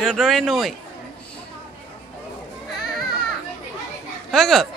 Rodore Noi. Hug up.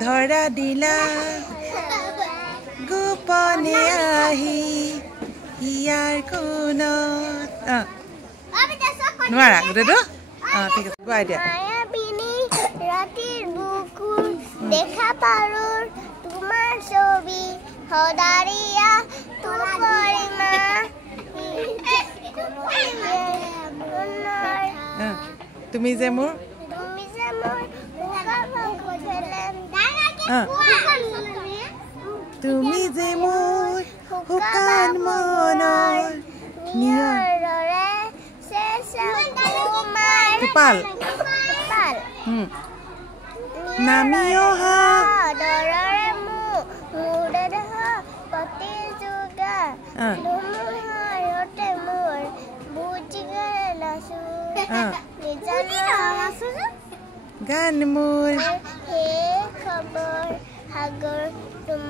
Dhora dila gopone ahi hiar konot Nwara gode to ঠিক আছে গো idea মায়াবিনী রাতের বুকুর দেখা পারুর তোমার ছবি হদারিয়া তোমার মা তুমি যে মোৰ তুমি যে মোৰ হুকান মনৰ নিয়ৰৰে Tupal. Nami oha. Dororemu, mudadah, pati juga. Dumuha yotemur, bujiga nasu. Nijana nasu. Ganmur. He khabar hagar tum